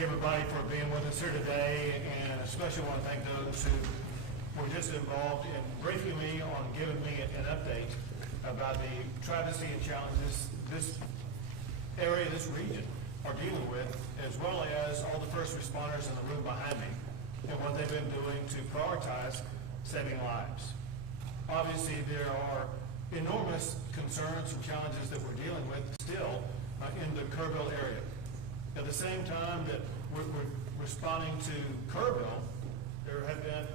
thank everybody for being with us here today, and especially want to thank those who were just involved in briefing me on giving me an update about the travesty and challenges this area, this region, are dealing with, as well as all the first responders in the room behind me and what they've been doing to prioritize saving lives. Obviously, there are enormous concerns and challenges that we're dealing with still in the Kerrville area. At the same time that we're responding to Kerrville, there have been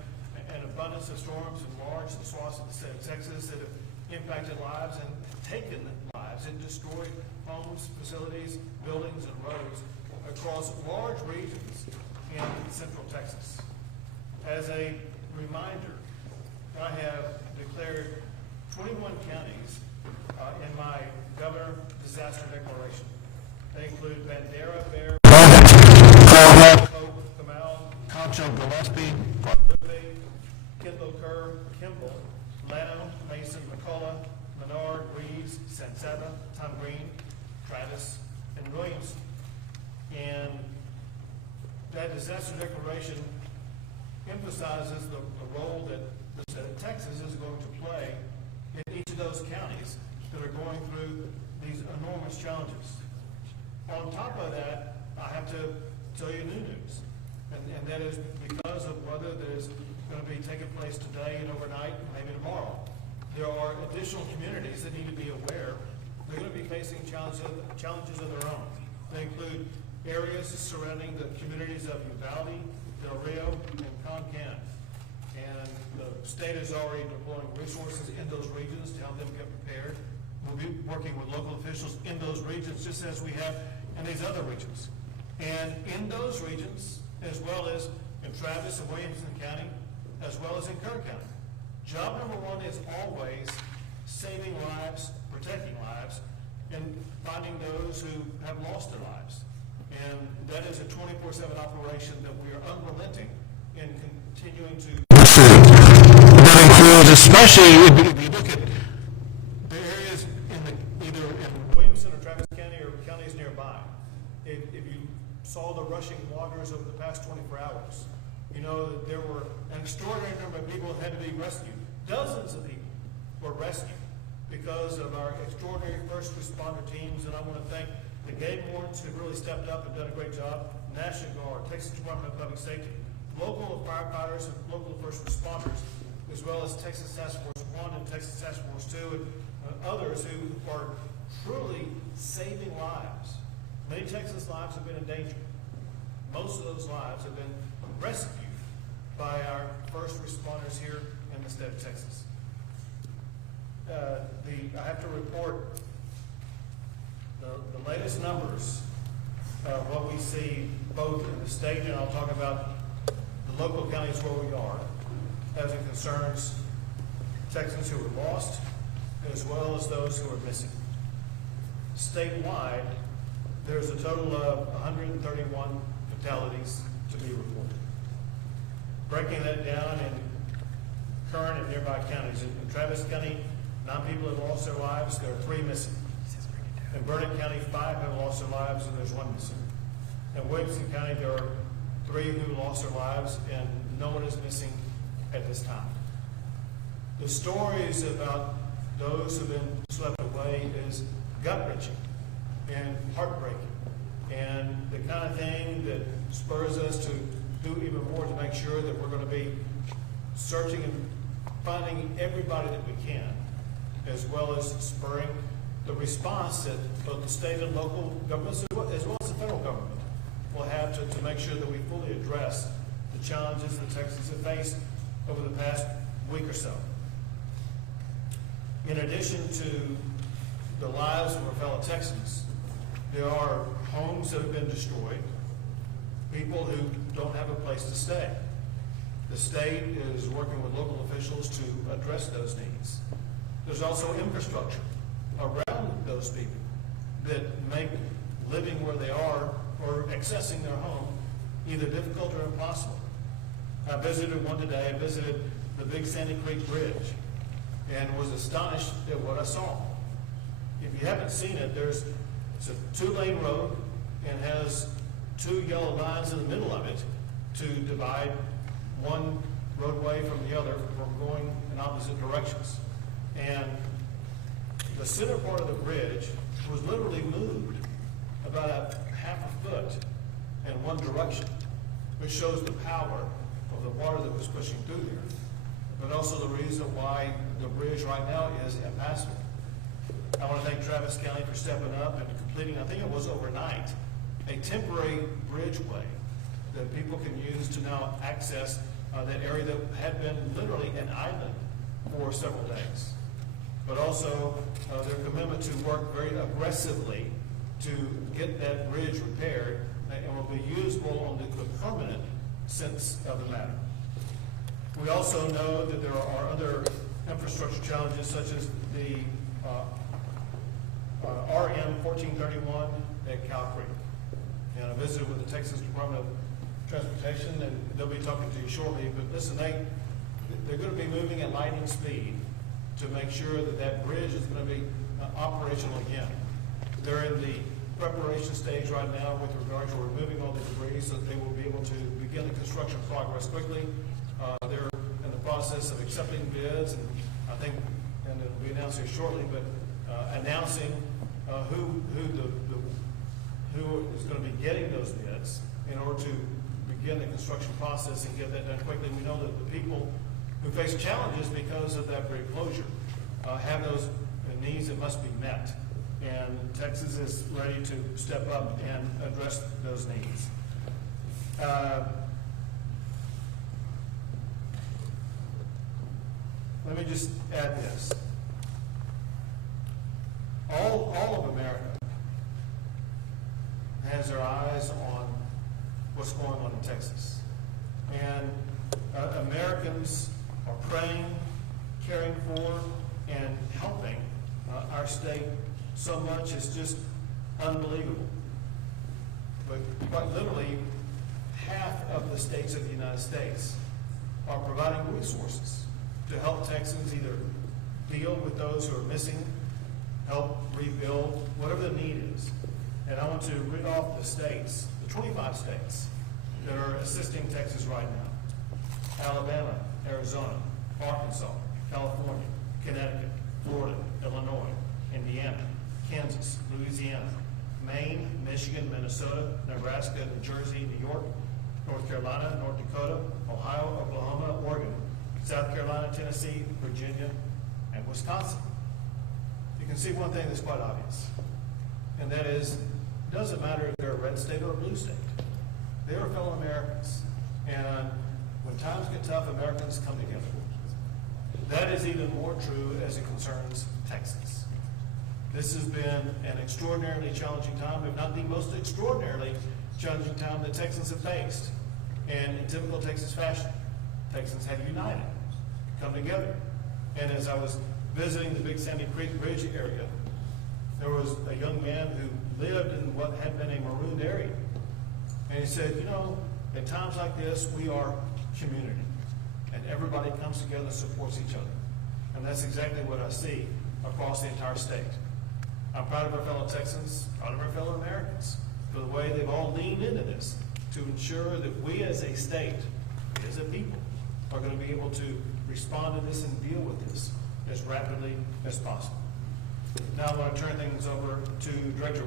an abundance of storms in large swaths of the state of Texas that have impacted lives and taken lives and destroyed homes, facilities, buildings, and roads across large regions in central Texas. As a reminder, I have declared 21 counties in my governor disaster declaration. They include Bandera, Bear, Hope, Comal, Concho, Gillespie, Guadalupe, Kendall, Kerr, Kimball, Llano, Mason, McCullough, Menard, Reeves, San Saba, Tom Green, Travis, and Williamson. And that disaster declaration emphasizes the role that the state of Texas is going to play in each of those counties that are going through these enormous challenges. On top of that, I have to tell you new news, and that is because of weather that is going to be taking place today and overnight, and maybe tomorrow. There are additional communities that need to be aware they're going to be facing challenges of their own. They include areas surrounding the communities of Uvalde, Del Rio, and Concan. And the state is already deploying resources in those regions to help them get prepared. We'll be working with local officials in those regions just as we have in these other regions. And in those regions, as well as in Travis and Williamson County, as well as in Kerr County, job number one is always saving lives, protecting lives, and finding those who have lost their lives. And that is a 24/7 operation that we are unrelenting in continuing to. That includes, especially if you look at the areas either in Williamson or Travis County or counties nearby. If you saw the rushing waters over the past 24 hours, you know that there were an extraordinary number of people that had to be rescued. Dozens of people were rescued because of our extraordinary first responder teams, and I want to thank the game wardens who really stepped up and done a great job, National Guard, Texas Department of Public Safety, local firefighters and local first responders, as well as Texas Task Force 1 and Texas Task Force 2, and others who are truly saving lives. Many Texas lives have been in danger. Most of those lives have been rescued by our first responders here in the state of Texas. I have to report the latest numbers of what we see both in the state, and I'll talk about the local counties where we are, as it concerns Texans who were lost, as well as those who are missing. Statewide, there's a total of 131 fatalities to be reported. Breaking that down in current and nearby counties. In Travis County, 9 people have lost their lives. There are 3 missing. In Burnett County, 5 have lost their lives, and there's 1 missing. In Williamson County, there are 3 who lost their lives, and no one is missing at this time. The stories about those who've been swept away is gut-wrenching and heartbreaking, and the kind of thing that spurs us to do even more to make sure that we're going to be searching and finding everybody that we can, as well as spurring the response that both the state and local governments, as well as the federal government, will have to make sure that we fully address the challenges that Texas has faced over the past week or so. In addition to the lives of our fellow Texans, there are homes that have been destroyed, people who don't have a place to stay. The state is working with local officials to address those needs. There's also infrastructure around those people that make living where they are or accessing their home either difficult or impossible. I visited one today. I visited the Big Sandy Creek Bridge and was astonished at what I saw. If you haven't seen it, it's a 2-lane road and has two yellow lines in the middle of it to divide one roadway from the other from going in opposite directions. And the center part of the bridge was literally moved about a half a foot in one direction, which shows the power of the water that was pushing through there, but also the reason why the bridge right now is impassable. I want to thank Travis County for stepping up and completing, I think it was overnight, a temporary bridgeway that people can use to now access that area that had been literally an island for several days. But also their commitment to work very aggressively to get that bridge repaired and will be usable on the permanent sense of the matter. We also know that there are other infrastructure challenges such as the RM 1431 at Cow Creek. And I visited with the Texas Department of Transportation, and they'll be talking to you shortly, but listen, they're going to be moving at lightning speed to make sure that that bridge is going to be operational again. They're in the preparation stage right now with regard to removing all the debris so that they will be able to begin the construction progress quickly. They're in the process of accepting bids, and I think, and it'll be announced here shortly, but announcing who is going to be getting those bids in order to begin the construction process and get that done quickly. We know that the people who face challenges because of that bridge closure have those needs that must be met. And Texas is ready to step up and address those needs. Let me just add this. All of America has their eyes on what's going on in Texas. And Americans are praying, caring for, and helping our state so much. It's just unbelievable. But quite literally, half of the states of the United States are providing resources to help Texans either deal with those who are missing, help rebuild, whatever the need is. And I want to read off the states, the 25 states that are assisting Texas right now: Alabama, Arizona, Arkansas, California, Connecticut, Florida, Illinois, Indiana, Kansas, Louisiana, Maine, Michigan, Minnesota, Nebraska, New Jersey, New York, North Carolina, North Dakota, Ohio, Oklahoma, Oregon, South Carolina, Tennessee, Virginia, and Wisconsin. You can see one thing that's quite obvious, and that is, it doesn't matter if they're a red state or a blue state. They are fellow Americans, and when times get tough, Americans come together. That is even more true as it concerns Texas. This has been an extraordinarily challenging time, if not the most extraordinarily challenging time that Texans have faced. And in typical Texas fashion, Texans have united, come together. And as I was visiting the Big Sandy Creek Bridge area, there was a young man who lived in what had been a marooned area. And he said, you know, at times like this, we are community. And everybody comes together and supports each other. And that's exactly what I see across the entire state. I'm proud of our fellow Texans, proud of our fellow Americans, for the way they've all leaned into this to ensure that we as a state, as a people, are going to be able to respond to this and deal with this as rapidly as possible. Now I want to turn things over to Director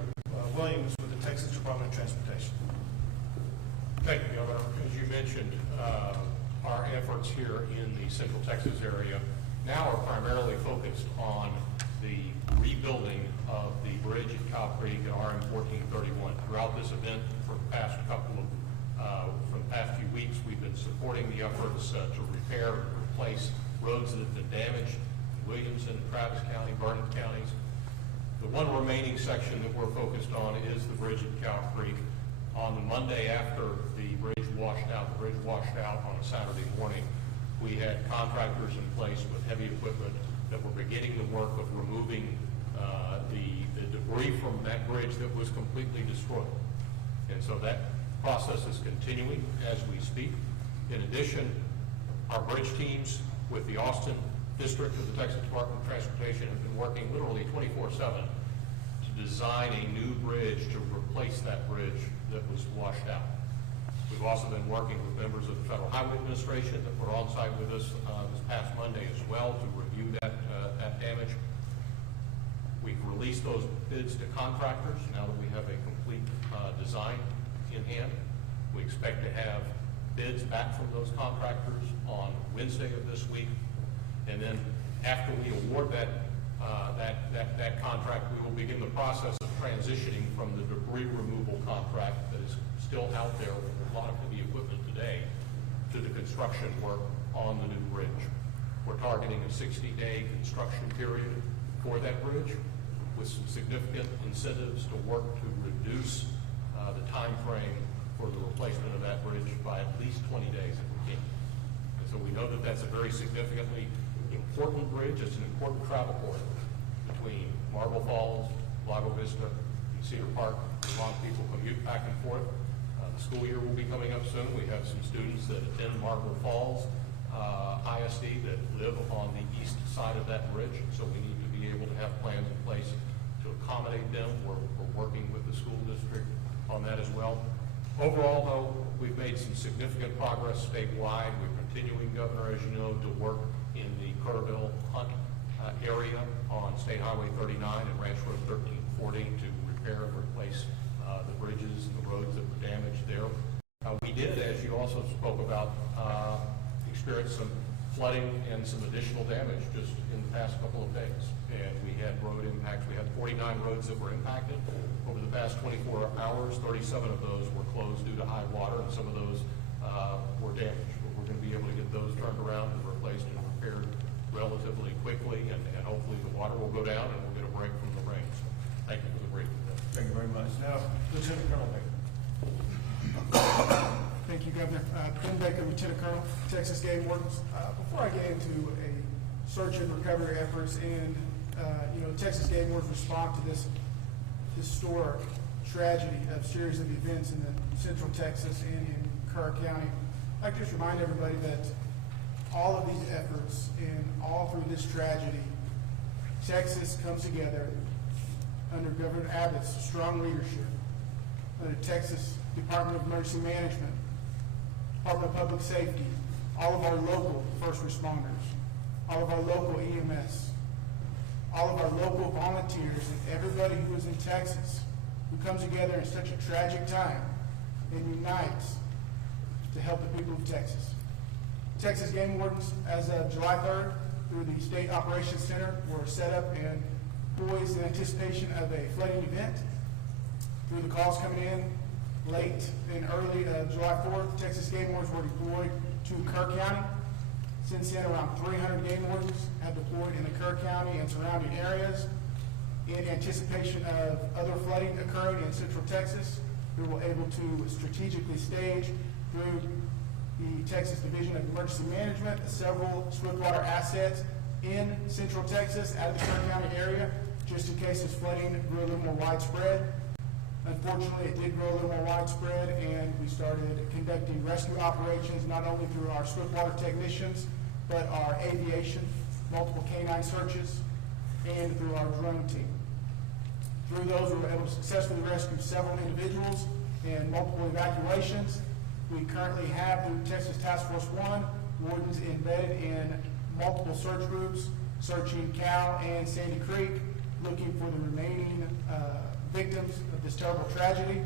Williams with the Texas Department of Transportation. Thank you, Governor. As you mentioned, our efforts here in the Central Texas area now are primarily focused on the rebuilding of the bridge at Cow Creek at RM 1431. Throughout this event, for the past few weeks, we've been supporting the efforts to repair and replace roads that have been damaged in Williamson, Travis County, Vernon counties. The one remaining section that we're focused on is the bridge at Cow Creek. On the Monday after the bridge washed out on a Saturday morning, we had contractors in place with heavy equipment that were beginning the work of removing the debris from that bridge that was completely destroyed. And so that process is continuing as we speak. In addition, our bridge teams with the Austin District of the Texas Department of Transportation have been working literally 24/7 to design a new bridge to replace replace that bridge that was washed out. We've also been working with members of the Federal Highway Administration that were on site with us this past Monday as well to review that damage. We've released those bids to contractors now that we have a complete design in hand. We expect to have bids back from those contractors on Wednesday of this week. And then after we award that contract, we will begin the process of transitioning from the debris removal contract that is still out there with a lot of heavy equipment today to the construction work on the new bridge. We're targeting a 60-day construction period for that bridge with some significant incentives to work to reduce the time frame for the replacement of that bridge by at least 20 days if we can. And so we know that that's a very significantly important bridge. It's an important travel corridor between Marble Falls, Lago Vista, and Cedar Park. A lot of people commute back and forth. The school year will be coming up soon. We have some students that attend Marble Falls ISD that live on the east side of that bridge, so we need to be able to have plans in place to accommodate them. We're working with the school district on that as well. Overall, though, we've made some significant progress statewide. We're continuing, Governor, as you know, to work in the Kerrville Hunt area on State Highway 39 and Ranch Road 1340 to repair and replace the bridges and the roads that were damaged there. We did, as you also spoke about, experience some flooding and some additional damage just in the past couple of days. And we had road impacts. We had 49 roads that were impacted. Over the past 24 hours, 37 of those were closed due to high water, and some of those were damaged. But we're going to be able to get those turned around and replaced and repaired relatively quickly, and hopefully the water will go down and we'll get a break from the rain. So thank you for the briefing. Thank you very much. Now, Lieutenant Colonel Baker. Thank you, Governor. Ben Baker, Lieutenant Colonel, Texas Game Wardens. Before I get into a search and recovery efforts and Texas Game Wardens respond to this historic tragedy of series of events in the Central Texas and in Kerr County, I'd like to just remind everybody that all of these efforts and all through this tragedy, Texas comes together under Governor Abbott's strong leadership, under Texas Department of Emergency Management, Department of Public Safety, all of our local first responders, all of our local EMS, all of our local volunteers, and everybody who is in Texas who comes together in such a tragic time and unites to help the people of Texas. Texas Game Wardens, as of July 3rd, through the State Operations Center, were set up and poised in anticipation of a flooding event. Through the calls coming in late and early July 4th, Texas Game Wardens were deployed to Kerr County. Since then, around 300 game wardens have deployed in the Kerr County and surrounding areas in anticipation of other flooding occurring in Central Texas. We were able to strategically stage through the Texas Division of Emergency Management several swiftwater assets in Central Texas out of the Kerr County area, just in case this flooding grew a little more widespread. Unfortunately, it did grow a little more widespread, and we started conducting rescue operations not only through our swiftwater technicians, but our aviation, multiple canine searches, and through our drone team. Through those, we were able to successfully rescue several individuals and multiple evacuations. We currently have, through Texas Task Force 1, wardens embedded in multiple search groups, searching Cal and Sandy Creek, looking for the remaining victims of this terrible tragedy.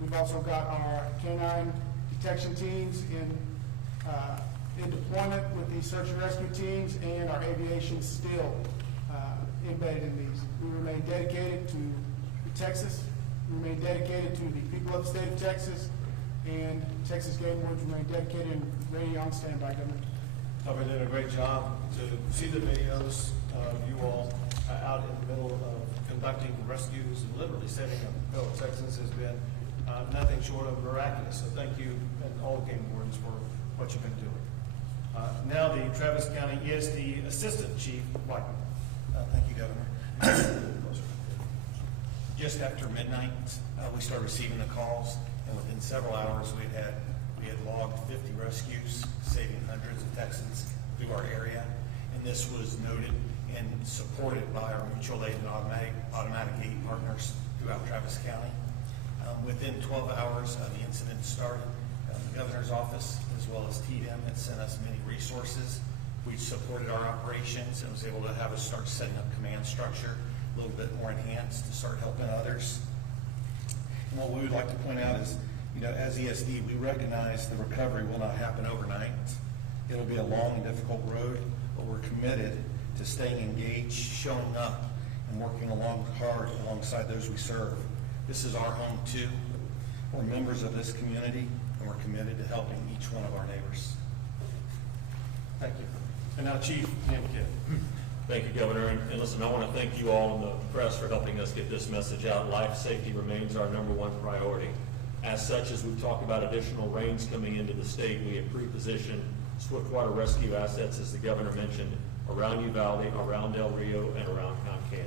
We've also got our canine detection teams in deployment with these search and rescue teams, and our aviation still embedded in these. We remain dedicated to Texas, we remain dedicated to the people of the state of Texas, and Texas Game Wardens remain dedicated and ready on standby, Governor. You're doing a great job. To see the videos of you all out in the middle of conducting rescues and literally saving a fellow Texans has been nothing short of miraculous. So thank you and all game wardens for what you've been doing. Now the Travis County ESD Assistant Chief White. Thank you, Governor. Just after midnight, we started receiving the calls, and within several hours, we had logged 50 rescues, saving hundreds of Texans through our area. And this was noted and supported by our mutual aid and automatic aid partners throughout Travis County. Within 12 hours of the incident started, the governor's office, as well as TDM, had sent us many resources. We supported our operations and was able to have us start setting up command structure a little bit more enhanced to start helping others. And what we would like to point out is, as ESD, we recognize the recovery will not happen overnight. It'll be a long and difficult road, but we're committed to staying engaged, showing up, and working hard alongside those we serve. This is our home too. We're members of this community, and we're committed to helping each one of our neighbors. Thank you. And now Chief Kidd. Thank you, Governor. And listen, I want to thank you all in the press for helping us get this message out. Life safety remains our #1 priority. As such, as we talk about additional rains coming into the state, we have pre-positioned swiftwater rescue assets, as the Governor mentioned, around Uvalde, around Del Rio, and around Concan.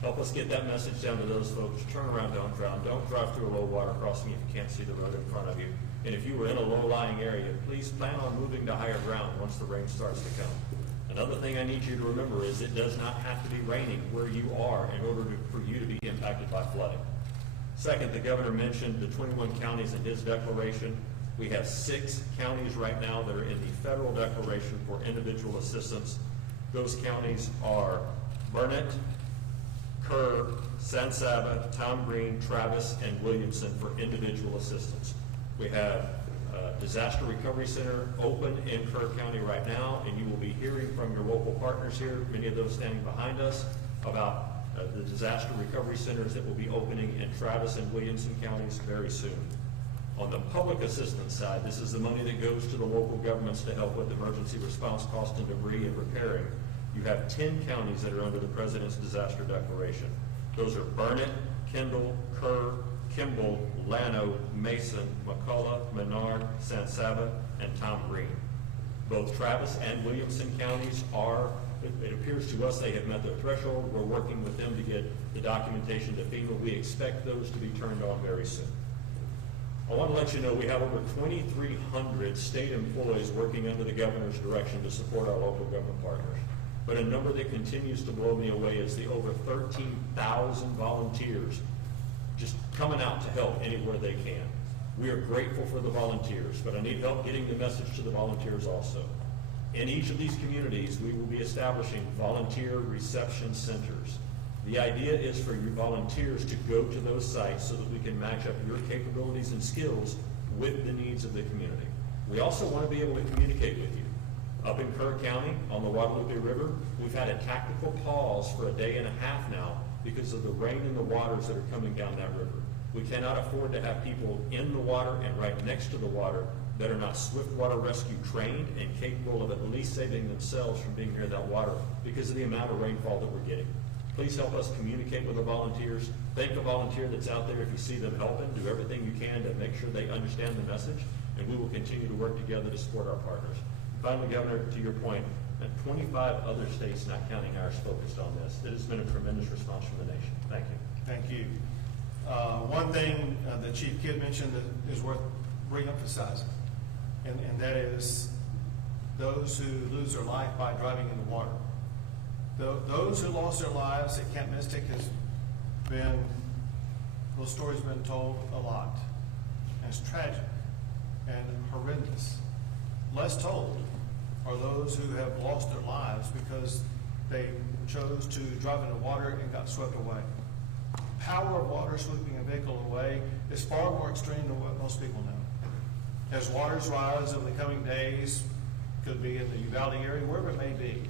Help us get that message down to those folks. Turn around, don't drown. Don't drive through a low water crossing if you can't see the road in front of you. And if you were in a low-lying area, please plan on moving to higher ground once the rain starts to come. Another thing I need you to remember is it does not have to be raining where you are in order for you to be impacted by flooding. Second, the Governor mentioned the 21 counties in his declaration. We have 6 counties right now that are in the federal declaration for individual assistance. Those counties are Burnett, Kerr, San Saba, Tom Green, Travis, and Williamson for individual assistance. We have a disaster recovery center open in Kerr County right now, and you will be hearing from your local partners here, many of those standing behind us, about the disaster recovery centers that will be opening in Travis and Williamson counties very soon. On the public assistance side, this is the money that goes to the local governments to help with emergency response cost and debris and repairing. You have 10 counties that are under the President's disaster declaration. Those are Burnett, Kendall, Kerr, Kimball, Llano, Mason, McCullough, Menard, San Saba, and Tom Green. Both Travis and Williamson counties are, it appears to us they have met their threshold. We're working with them to get the documentation to FEMA. We expect those to be turned on very soon. I want to let you know we have over 2,300 state employees working under the Governor's direction to support our local government partners. But a number that continues to blow me away is the over 13,000 volunteers just coming out to help anywhere they can. We are grateful for the volunteers, but I need help getting the message to the volunteers also. In each of these communities, we will be establishing volunteer reception centers. The idea is for your volunteers to go to those sites so that we can match up your capabilities and skills with the needs of the community. We also want to be able to communicate with you. Up in Kerr County, on the Guadalupe River, we've had a tactical pause for a day and a half now because of the rain and the waters that are coming down that river. We cannot afford to have people in the water and right next to the water that are not swift water rescue trained and capable of at least saving themselves from being near that water because of the amount of rainfall that we're getting. Please help us communicate with the volunteers. Thank the volunteer that's out there if you see them helping. Do everything you can to make sure they understand the message, and we will continue to work together to support our partners. Finally, Governor, to your point, 25 other states, not counting ours, focused on this. It has been a tremendous response from the nation. Thank you. Thank you. One thing that Chief Kidd mentioned that is worth re-emphasizing, and that is those who lose their life by driving in the water. Those who lost their lives at Camp Mystic those stories have been told a lot. And it's tragic and horrendous. Less told are those who have lost their lives because they chose to drive in the water and got swept away. The power of water sweeping a vehicle away is far more extreme than what most people know. As waters rise over the coming days, could be in the Uvalde area, wherever it may be,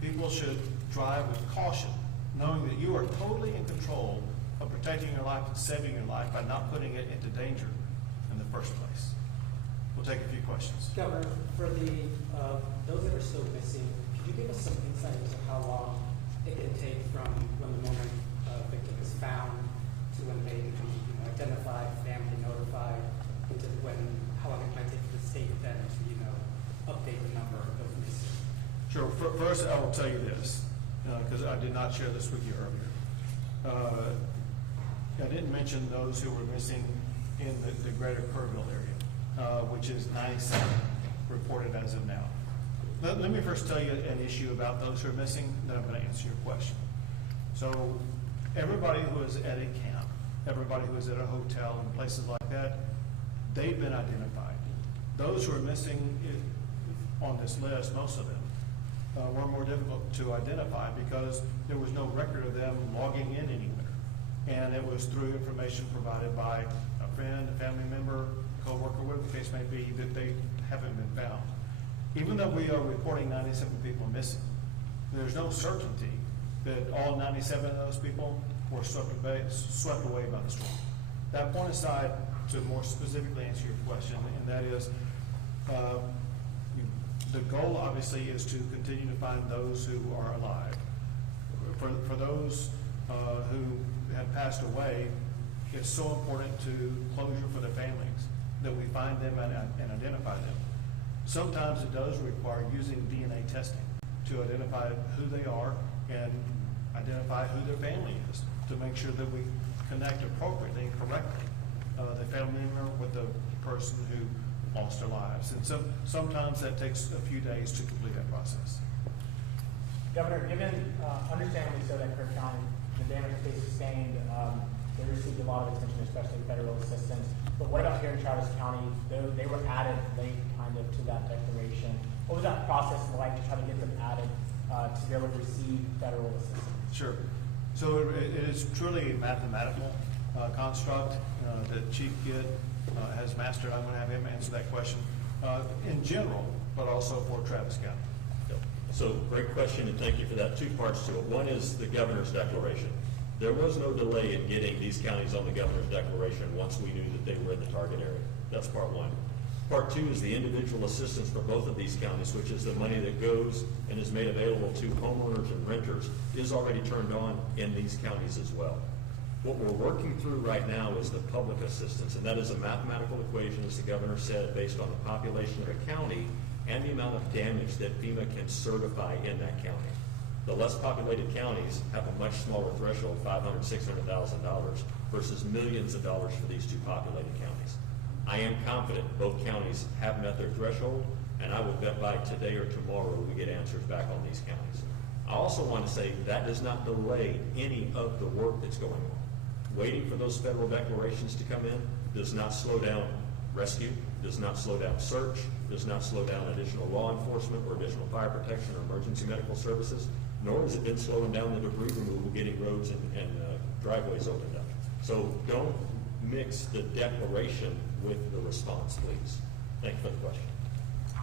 people should drive with caution, knowing that you are totally in control of protecting your life and saving your life by not putting it into danger in the first place. We'll take a few questions. Governor, for those that are still missing, could you give us some insight into how long it can take from when the moment victim is found to when they become identified, family notified, into how long it might take for the state then to update the number of those missing? Sure. First, I will tell you this, because I did not share this with you earlier. I didn't mention those who were missing in the greater Kerrville area, which is 97 reported as of now. Let me first tell you an issue about those who are missing, then I'm going to answer your question. So everybody who is at a camp everybody who was at a hotel and places like that, they've been identified. Those who are missing on this list, most of them, were more difficult to identify because there was no record of them logging in anywhere. And it was through information provided by a friend, a family member, coworker, whatever the case may be, that they haven't been found. Even though we are reporting 97 people missing, there's no certainty that all 97 of those people were swept away by the storm. That point aside, to more specifically answer your question, and that is, the goal obviously is to continue to find those who are alive. For those who have passed away, it's so important to closure for the families that we find them and identify them. Sometimes it does require using DNA testing to identify who they are and identify who their family is, to make sure that we connect appropriately and correctly the family member with the person who lost their lives. And so sometimes that takes a few days to complete that process. Governor, given understandably so that Kirk County, the damage that they sustained, they received a lot of attention, especially federal assistance. But what about here in Travis County? They were added late kind of to that declaration. What was that process like to try to get them added to be able to receive federal assistance? Sure. So it is truly a mathematical construct that Chief Kidd has mastered. I'm going to have him answer that question in general, but also for Travis County. So great question, and thank you for that. Two parts to it. One is the governor's declaration. There was no delay in getting these counties on the governor's declaration once we knew that they were in the target area. That's part one. Part two is the individual assistance for both of these counties, which is the money that goes and is made available to homeowners and renters, is already turned on in these counties as well. What we're working through right now is the public assistance, and that is a mathematical equation, as the governor said, based on the population of a county and the amount of damage that FEMA can certify in that county. The less populated counties have a much smaller threshold, $500,000, $600,000, versus millions of dollars for these two populated counties. I am confident both counties have met their threshold, and I would bet by today or tomorrow we get answers back on these counties. I also want to say that does not delay any of the work that's going on. Waiting for those federal declarations to come in does not slow down rescue, does not slow down search, does not slow down additional law enforcement or additional fire protection or emergency medical services, nor has it been slowing down the debris removal, getting roads and driveways opened up. So don't mix the declaration with the response, please. Thank you for the question.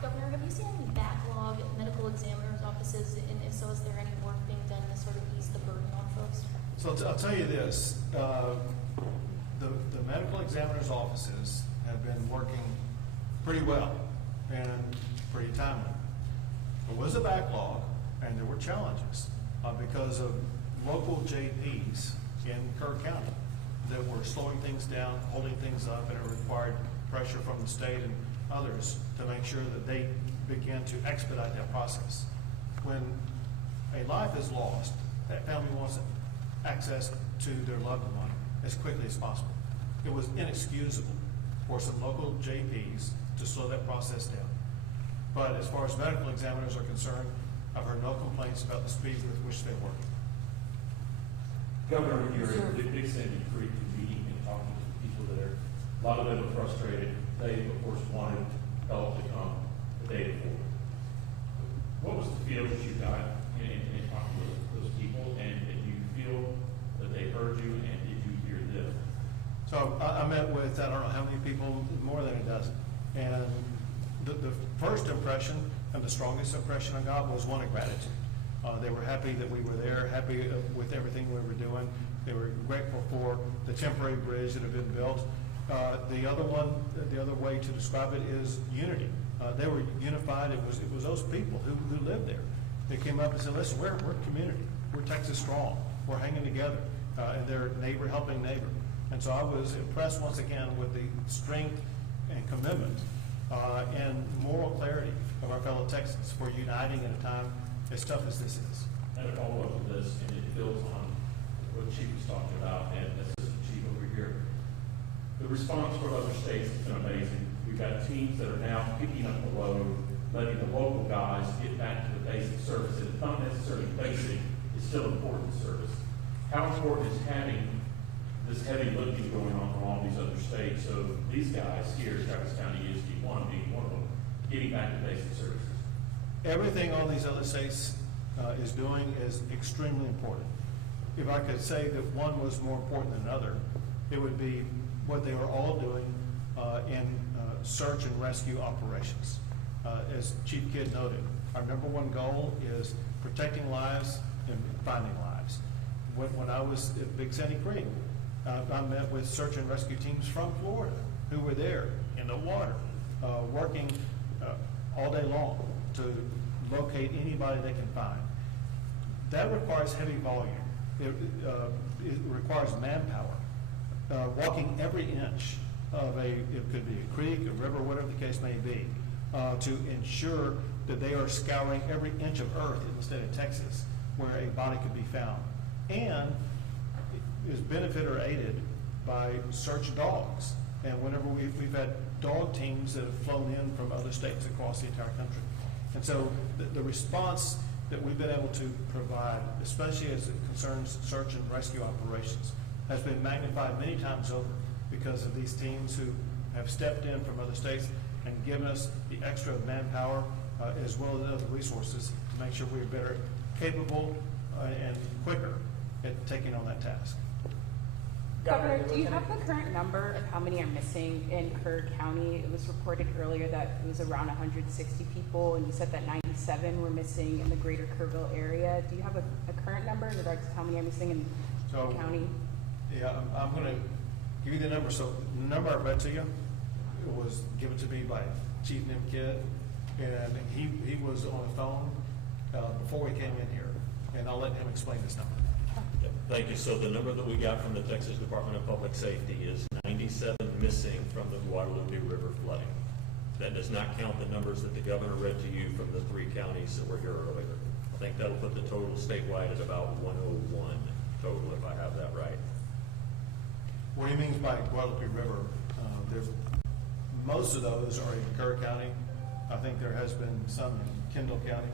Governor, have you seen any backlog at medical examiners' offices, and if so, is there any work being done to sort of ease the burden on folks? So I'll tell you this, the medical examiners' offices have been working pretty well and pretty timely. There was a backlog and there were challenges because of local JPs in Kerr County that were slowing things down, holding things up, and it required pressure from the state and others to make sure that they began to expedite that process. When a life is lost, that family wants access to their loved one as quickly as possible. It was inexcusable for some local JPs to slow that process down. But as far as medical examiners are concerned, I've heard no complaints about the speed with which they work. Governor, you're at Big Sandy Creek meeting and talking to people that are, a lot of them are frustrated. They, of course, wanted help to come the day before. What was the feel that you got in talking to those people, and did you feel that they heard you, and did you hear them? So I met with, I don't know how many people, more than a dozen. And the first impression and the strongest impression I got was one of gratitude. They were happy that we were there, happy with everything we were doing. They were grateful for the temporary bridge that had been built. The other way to describe it is unity. They were unified. It was those people who lived there. They came up and said, listen, we're a community. We're Texas strong. We're hanging together. And they're neighbor helping neighbor. And so I was impressed once again with the strength and commitment and moral clarity of our fellow Texans for uniting at a time as tough as this is. And a follow-up to this, and it builds on what Chief was talking about, and Assistant Chief over here. The response from other states has been amazing. We've got teams that are now picking up the load, letting the local guys get back to the basic service. And it's not necessarily basic, it's still important service. How important is having this heavy lifting going on from all these other states. So these guys here, Travis County ESD one being one of them, getting back to basic services. Everything all these other states is doing is extremely important. If I could say that one was more important than another, it would be what they were all doing in search and rescue operations. As Chief Kidd noted, our number one goal is protecting lives and finding lives. When I was at Big Sandy Creek, I met with search and rescue teams from Florida who were there in the water, working all day long to locate anybody they can find. That requires heavy volume. It requires manpower, walking every inch of it could be a creek, a river, whatever the case may be, to ensure that they are scouring every inch of earth in the state of Texas where a body could be found. And is benefited or aided by search dogs. And whenever we've had dog teams that have flown in from other states across the entire country. And so the response that we've been able to provide, especially as it concerns search and rescue operations, has been magnified many times over because of these teams who have stepped in from other states and given us the extra manpower as well as other resources to make sure we're better capable and quicker at taking on that task. Governor, do you have the current number of how many are missing in Kerr County? It was reported earlier that it was around 160 people, and you said that 97 were missing in the greater Kerrville area. Do you have a current number in regards to how many are missing in the county? Yeah, I'm going to give you the number. So the number I read to you was given to me by Chief Nim Kidd, and he was on the phone before we came in here, and I'll let him explain this number. Thank you. So the number that we got from the Texas Department of Public Safety is 97 missing from the Guadalupe River flooding. That does not count the numbers that the governor read to you from the 3 counties that were here earlier. I think that'll put the total statewide at about 101 total, if I have that right. What he means by Guadalupe River, there's most of those are in Kerr County. I think there has been some in Kendall County.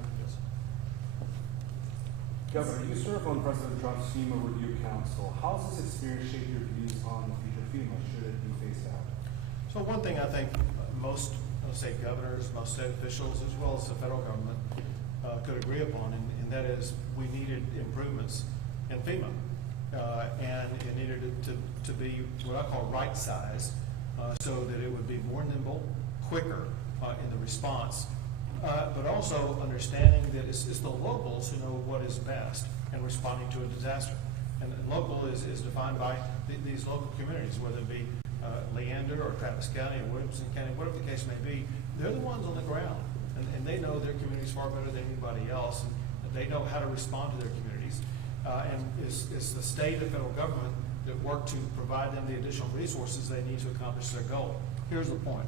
Governor, you serve on President Trump's FEMA Review Council. How has this experience shaped your views on the future of FEMA should it be phased out? So one thing I think most, let's say governors, most state officials, as well as the federal government could agree upon, and that is we needed improvements in FEMA. And it needed to be what I call right size, so that it would be more nimble, quicker in the response, but also understanding that it's the locals who know what is best in responding to a disaster. And local is defined by these local communities, whether it be Leander or Travis County or Williamson County, whatever the case may be. They're the ones on the ground, and they know their communities far better than anybody else, and they know how to respond to their communities. And it's the state and federal government that work to provide them the additional resources they need to accomplish their goal. Here's the point.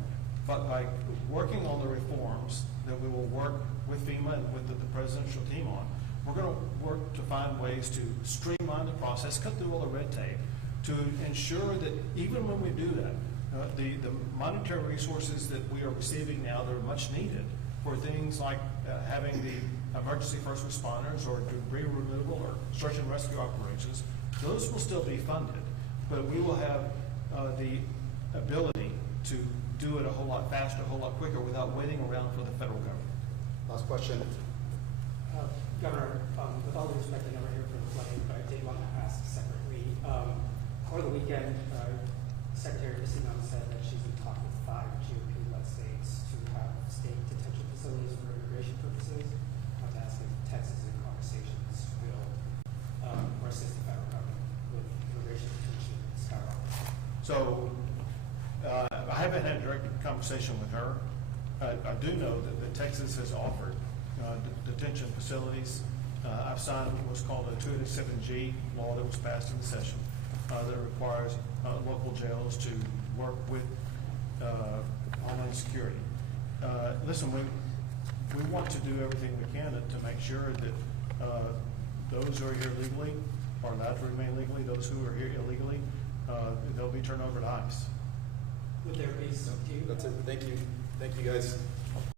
But by working on the reforms that we will work with FEMA and with the presidential team on, we're going to work to find ways to streamline the process, cut through all the red tape, to ensure that even when we do that, the monetary resources that we are receiving now that are much needed for things like having the emergency first responders or debris removal or search and rescue operations, those will still be funded, but we will have the ability to do it a whole lot faster, a whole lot quicker without waiting around for the federal government. Last question. Governor, with all due respect, I never hear from the flooding, but I did want to ask separately. Over the weekend, Secretary Christine said that she's in talk with 5 GOP-led states to have state detention facilities for immigration purposes. I want to ask if Texas is in conversations will or assist the federal government with immigration detention skyrocket. So I haven't had a direct conversation with her. I do know that Texas has offered detention facilities. I've signed what's called a 287G law that was passed in the session that requires local jails to work with Homeland Security. Listen, we want to do everything we can to make sure that those who are here legally are allowed to remain legally. Those who are here illegally, they'll be turned over to ICE. Would there be some? That's it. Thank you. Thank you, guys.